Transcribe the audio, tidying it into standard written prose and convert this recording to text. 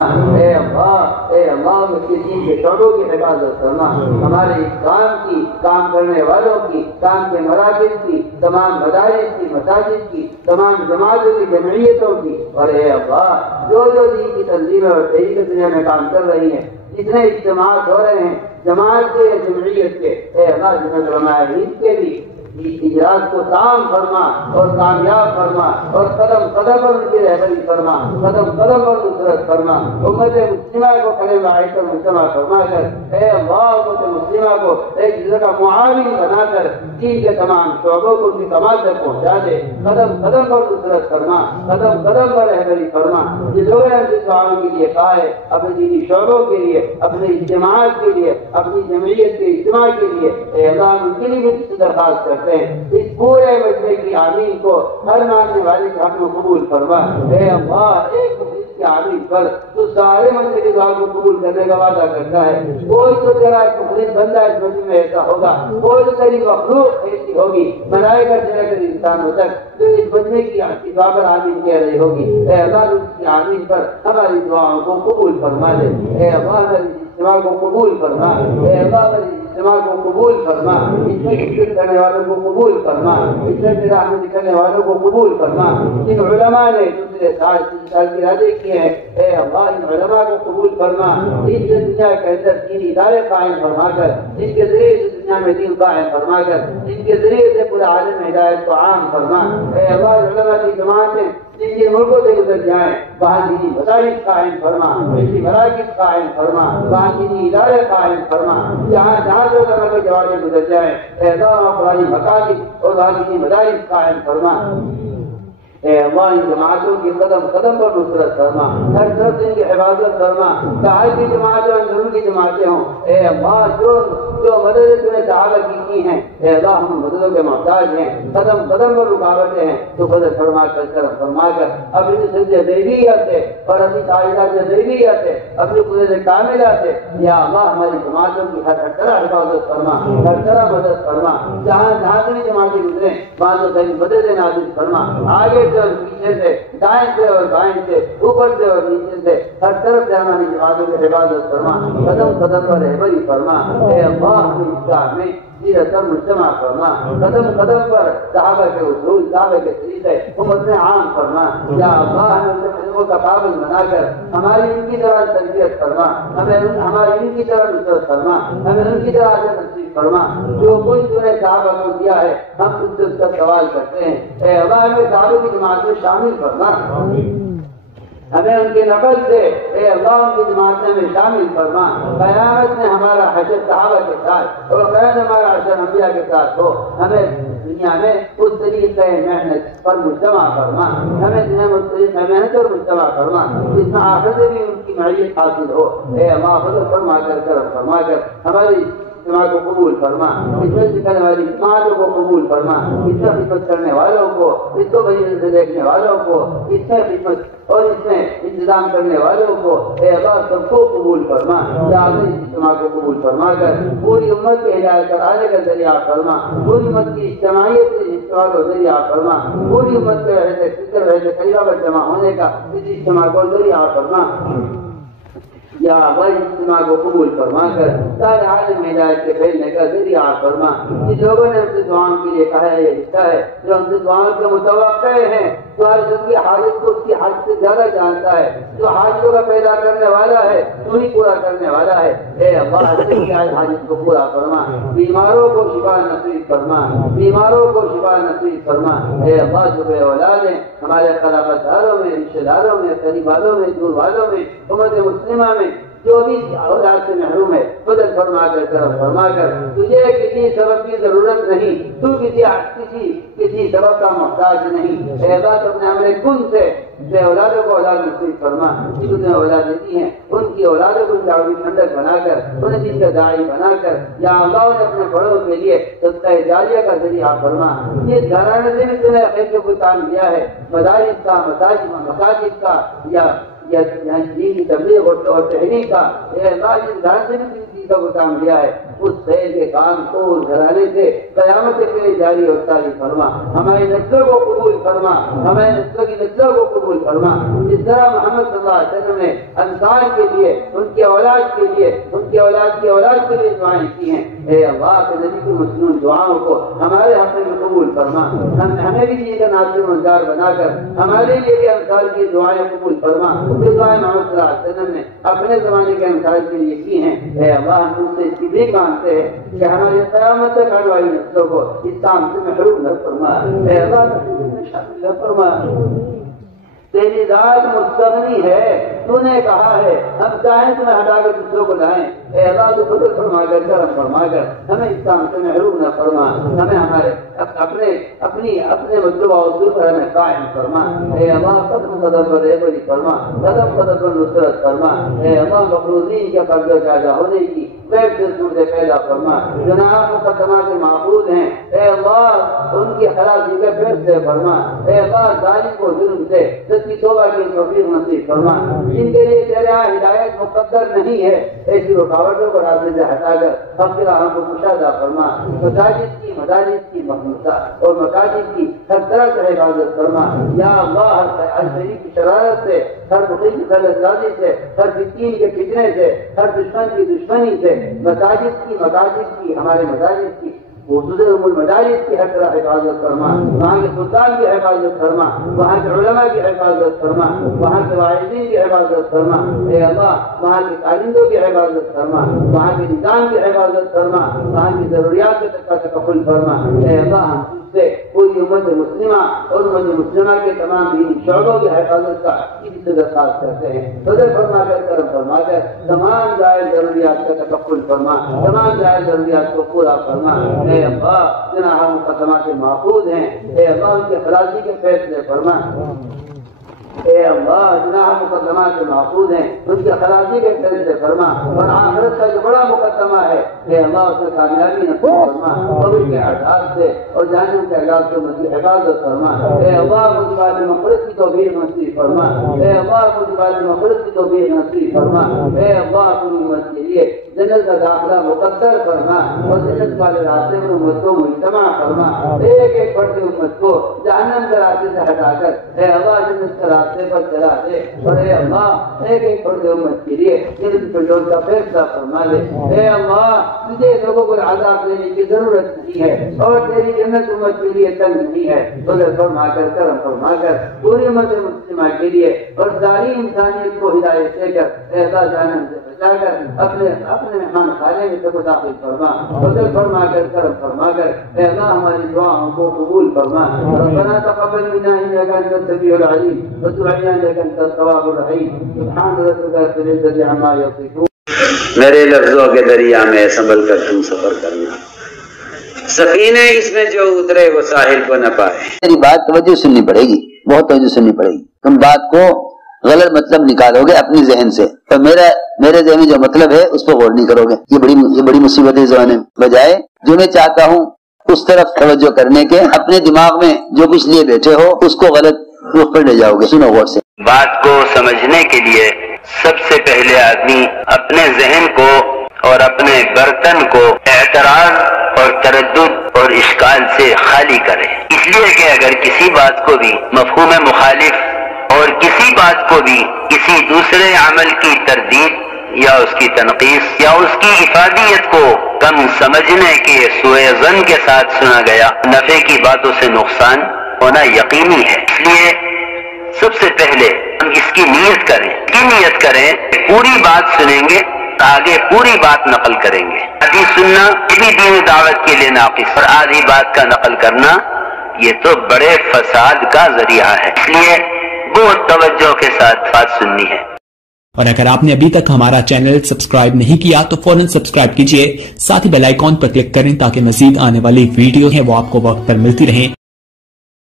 اے اللہ مسجدین کے شعبوں کی حفاظت فرما، ہمارے کام کی، کام کرنے والوں کی، کام کے مراکز کی، تمام مدارس کی، مساجد کی، تمام جماعتوں کی، جمعیتوں کی، اور اے اللہ جو دین کی تنظیمیں اور تحریک دنیا میں کام کر رہی ہیں، جتنے اجتماعات ہو رہے ہیں جماعت کے یا جمعیت کے، اے اللہ جنت علماء ہند کے بھی اجلاس کو تام فرما اور کامیاب فرما، اور قدم قدم پر ان کی رہبری فرما، قدم قدم پر نصرت فرما، امت مسلمہ کو کلمہ واحد پر مجتمع فرما کر اے اللہ امت مسلمہ کو ایک دوسرے کا معاون بنا کر دین کے تمام شعبوں کو ان کی کمال تک پہنچا دے، قدم قدم پر نصرت فرما، قدم قدم پر رہبری فرما۔ یہ لوگوں نے اپنے دعاؤں کے لیے کہا ہے، اپنے دینی شعبوں کے لیے، اپنے اجتماعات کے لیے، اپنی جمعیت کے اجتماع کے لیے، اے اللہ ان کے لیے بھی درخواست کرتے ہیں اس پورے مجمع کی آمین کو ہر ماننے والے کے حق میں قبول فرما۔ اے اللہ ایک کے آمین پر تو سارے مجمع کی دعا کو قبول کرنے کا وعدہ کرتا ہے۔ کوئی تو تیرا ایک مخلص بندہ اس مجمع میں ایسا ہوگا، کوئی تو تیری مخلوق ایسی ہوگی ملائکہ سے لے کر انسانوں تک جو اس مجمع کی دعا پر آمین کہہ رہی ہوگی۔ اے اللہ اس کی آمین پر ہماری دعاؤں کو قبول فرما دے۔ اے اللہ ہماری اجتماع کو قبول فرما، اے اللہ ہماری اجتماع کو قبول فرما، اس میں شرکت کرنے والوں کو قبول فرما، اس میں راہ میں نکلنے والوں کو قبول فرما۔ جن علماء نے دوسرے سال کی ارادے کیے ہیں اے اللہ ان علماء کو قبول فرما، اس دنیا کے اندر دینی ادارے قائم فرما کر، جن کے ذریعے دنیا میں دین قائم فرما کر، جن کے ذریعے سے پورے عالم میں ہدایت کو عام فرما۔ اے اللہ علماء کی جماعتیں جن جن ملکوں سے گزر جائیں وہاں دینی مدارس قائم فرما، دینی مراکز قائم فرما، وہاں دینی ادارے قائم فرما، جہاں جہاں جو طرح کے جوابیں گزر جائیں اے اللہ قرآنی مکاتب اور وہاں دینی مدارس قائم فرما۔ اے اللہ ان جماعتوں کی قدم قدم پر نصرت فرما، ہر طرف سے ان کی حفاظت فرما، باہر کی جماعتیں اندرون کی جماعتیں ہوں اے اللہ جو مدد تم نے صحابہ کی ہیں اے اللہ ہم مددوں کے محتاج ہیں، قدم قدم پر رکاوٹیں ہیں تو فضل فرما کر کرم فرما کر اپنی سجدہ دیویت سے اور اپنی تعلیمات دیویت سے اپنی قدرت کاملہ سے یا اللہ ہماری جماعتوں کی ہر طرح حفاظت فرما، ہر طرح مدد فرما، جہاں جہاں سے جماعتیں گزریں وہاں تو صحیح مدد نازل فرما، آگے سے اور پیچھے سے، دائیں سے اور بائیں سے، اوپر سے اور نیچے سے، ہر طرف سے ہماری جماعتوں کی حفاظت فرما، قدم قدم پر رہبری فرما۔ اے اللہ اپنی اسلام میں سیرت اور مجتمع فرما، قدم قدم پر صحابہ کے اصول، صحابہ کے طریقے امت میں عام فرما۔ یا اللہ ہمیں علموں کا قابل بنا کر ہماری ان کی طرح تربیت فرما، ہمیں ہماری ان کی طرح نصرت فرما، ہمیں ان کی طرح سے نصیب فرما۔ جو کچھ تم نے صحابہ کو دیا ہے ہم ان سے اس کا سوال کرتے ہیں اے اللہ ہمیں صحابہ کی جماعت میں شامل فرما، ہمیں ان کے نقل سے اے اللہ ان کی جماعت میں شامل فرما۔ قیامت میں ہمارا حشر صحابہ کے ساتھ اور قیامت ہمارا حشر انبیاء کے ساتھ ہو، ہمیں دنیا میں اس طریقے محنت پر مجتمع فرما، ہمیں دنیا میں اس طریقے محنت اور مجتمع فرما جس میں آخرت بھی ان کی معیت حاصل ہو۔ اے اللہ فضل فرما کر کرم فرما کر ہماری اجتماع کو قبول فرما، اس میں سکھانے والی جماعتوں کو قبول فرما، اس میں خدمت کرنے والوں کو، اس کو بھائی سے دیکھنے والوں کو، اس میں خدمت اور اس میں انتظام کرنے والوں کو اے اللہ سب کو قبول فرما۔ یا اس اجتماع کو قبول فرما کر پوری امت کے ہدایت کرانے کا ذریعہ فرما، پوری امت کی اجتماعیت سے اجتماع کو ذریعہ فرما، پوری امت کے رہتے قریبہ پر جمع ہونے کا اس اجتماع کو ذریعہ فرما۔ یا بھائی اجتماع کو قبول فرما کر سارے عالم میں ہدایت کے پھیلنے کا ذریعہ فرما۔ جن لوگوں نے ہم سے دعاؤں کے لیے کہا ہے یہ لکھا ہے جو ہم سے دعاؤں کے متوقع ہیں، تو ہر سب کی حاجت کو اس کی حاجت سے زیادہ جانتا ہے، جو حاجتوں کا پیدا کرنے والا ہے تو ہی پورا کرنے والا ہے۔ اے اللہ ہر سب کی حاجت کو پورا فرما، بیماروں کو شفا نصیب فرما، بیماروں کو شفا نصیب فرما۔ اے اللہ جو بے اولاد ہیں ہمارے قرابت داروں میں، رشتہ داروں میں، قریب والوں میں، دور والوں میں، امت مسلمہ میں جو بھی اولاد سے محروم ہے فضل فرما کر کرم فرما کر، تجھے کسی سبب کی ضرورت نہیں، تو کسی سبب کا محتاج نہیں۔ اے اللہ تو اپنے ہمارے کن سے اپنے اولادوں کو اولاد نصیب فرما، جس نے اولاد دیتی ہیں ان کی اولادوں کو دعوی ٹھنڈک بنا کر انہیں دین کا داعی بنا کر یا اللہ نے اپنے بڑوں کے لیے صدقہ جاریہ کا ذریعہ فرما۔ جس گھرانے سے بھی تمہیں خیر کے کوئی کام دیا ہے، مدارس کا، مساجد کا یا دین کی تبلیغ اور تحریک کا، اے اللہ جس گھر سے بھی چیز کا وہ کام دیا ہے اس خیر کے کام کو اس گھرانے سے قیامت کے جاری اور ساری فرما، ہماری نسلوں کو قبول فرما، ہماری نسلوں کی نسلوں کو قبول فرما۔ جس طرح محمد صلی اللہ علیہ وسلم نے انصار کے لیے، ان کی اولاد کے لیے، ان کی اولاد کی اولاد کے لیے دعائیں کی ہیں، اے اللہ کے نبی کی مسنون دعاؤں کو ہمارے حق میں قبول فرما، ہمیں بھی یہ کا ناصر و انصار بنا کر ہمارے لیے بھی انصار کی دعائیں قبول فرما۔ جو دعائیں محمد صلی اللہ علیہ وسلم نے اپنے زمانے کے انصار کے لیے کی ہیں، اے اللہ ہم تم سے اس کی بھی مانگتے ہیں کہ ہماری قیامت تک آنے والی نسلوں کو اس کام سے محروم نہ فرما، اے اللہ شامل نہ فرما۔ تیری ذات مستغنی ہے، تو نے کہا ہے ہم چاہیں تمہیں ہٹا کر دوسروں کو لائیں، اے اللہ تو فضل فرما کر کرم فرما کر ہمیں اس کام سے محروم نہ فرما، ہمیں ہمارے اپنے مطلوبہ اصول پر ہمیں قائم فرما، اے اللہ قدم قدم پر رہبری فرما، قدم قدم پر نصرت فرما، اے اللہ مخلوقین کے قبضہ پیدا ہونے کی غیب سے صورتیں پیدا فرما، جناب مقدمہ کے معبود ہیں، اے اللہ ان کی خلاصی کے فیصلے فرما، اے اللہ ظالم کو ظلم سے سچی توبہ کی توفیق نصیب فرما، جن کے لیے تیرا ہدایت مقدر نہیں ہے ایسی رکاوٹوں کو راستے سے ہٹا کر حق راہ کو کشادہ فرما، مساجد کی مدارس کی مخلوطہ اور مساجد کی ہر طرح سے حفاظت فرما، یا اللہ ہر شریف کی شرارت سے، ہر بخیل کی غلط سازی سے، ہر فتین کے فتنے سے، ہر دشمن کی دشمنی سے مساجد کی ہمارے مساجد کی حدود المدارس کی ہر طرح حفاظت فرما، وہاں کے سلطان کی حفاظت فرما، وہاں کے علماء کی حفاظت فرما، وہاں کے واعظین کی حفاظت فرما، اے اللہ وہاں کے کارندوں کی حفاظت فرما، وہاں کے نظام کی حفاظت فرما، وہاں کی ضروریات کا تکفل فرما، اے اللہ ہم سے پوری امت مسلمہ اور امت مسلمہ کے تمام دینی شعبوں کی حفاظت کا اسی سے درخواست کرتے ہیں، فضل فرما کر کرم فرما کر تمام جائز ضروریات کا تکفل فرما، تمام جائز ضروریات کو پورا فرما، اے اللہ جناح مقدمات محفوظ ہیں، اے اللہ ان کے خلاصی کے فیصلے فرما، اے اللہ جناح مقدمات محفوظ ہیں ان کی خلاصی کے فیصلے فرما، اور آخرت کا جو بڑا مقدمہ ہے اے اللہ اس میں کامیابی نصیب فرما، اور ان کے اعداد سے اور جہنم کے عذاب سے مجھے حفاظت فرما، اے اللہ مجھے بعد مغفرت کی توفیق نصیب فرما، اے اللہ مجھے بعد مغفرت کی توفیق نصیب فرما، اے اللہ پوری امت کے لیے جنت کا داخلہ مقدر فرما، اور جنت والے راستے میں امت کو مجتمع فرما، ایک ایک بڑھتی امت کو جہنم کے راستے سے ہٹا کر اے اللہ جنت کے راستے پر چلا دے، اور اے اللہ ایک ایک بڑھتی امت کے لیے جنت فردوس کا فیصلہ فرما دے، اے اللہ تجھے لوگوں کو عذاب دینے کی ضرورت نہیں ہے اور تیری جنت امت کے لیے تنگ نہیں ہے، فضل فرما کر کرم فرما کر پوری امت مسلمہ کے لیے اور ساری انسانیت کو ہدایت دے کر اے اللہ جہنم سے بچا کر اپنے مہمان خانے میں سب کو داخل فرما، فضل فرما کر کرم فرما کر اے اللہ ہماری دعاؤں کو قبول فرما، ربنا تقبل منا انك انت السميع العليم وتب علينا انك انت التواب الرحيم، سبحان ربك رب العزة عما يصفون۔ میرے لفظوں کے دریا میں سنبھل کر تم سفر کرنا، سفینے اس میں جو اترے وہ ساحل کو نہ پائے۔ میری بات توجہ سننی پڑے گی، بہت توجہ سننی پڑے گی، تم بات کو غلط مطلب نکالو گے اپنی ذہن سے، تو میرے ذہن میں جو مطلب ہے اس پہ غور نہیں کرو گے، یہ بڑی مصیبت ہے زمانے میں، بجائے جو میں چاہتا ہوں اس طرف توجہ کرنے کے اپنے دماغ میں جو کچھ لیے بیٹھے ہو اس کو غلط رخ پر لے جاؤ گے۔ سنو غور سے، بات کو سمجھنے کے لیے سب سے پہلے آدمی اپنے ذہن کو اور اپنے برتن کو اعتراض اور تردد اور اشکال سے خالی کرے، اس لیے کہ اگر کسی بات کو بھی مفہوم مخالف اور کسی بات کو بھی کسی دوسرے عمل کی تردید یا اس کی تنقیص یا اس کی افادیت کو کم سمجھنے کے سوء ظن کے ساتھ سنا گیا، نفع کی باتوں سے نقصان ہونا یقینی ہے۔ اس لیے سب سے پہلے ہم اس کی نیت کریں، پوری بات سنیں گے، آگے پوری بات نقل کریں گے۔ آدھی سننا یہ بھی دین دعوت کے لیے ناقص، اور آدھی بات کا نقل کرنا یہ تو بڑے فساد کا ذریعہ ہے، اس لیے بہت توجہ کے ساتھ بات سننی ہے۔ اور اگر آپ نے ابھی تک ہمارا چینل سبسکرائب نہیں کیا تو فوراً سبسکرائب کیجئے، ساتھ ہی بیل آئیکن پر کلک کریں تاکہ مزید آنے والی ویڈیو ہیں وہ آپ کو وقت پر ملتی رہیں۔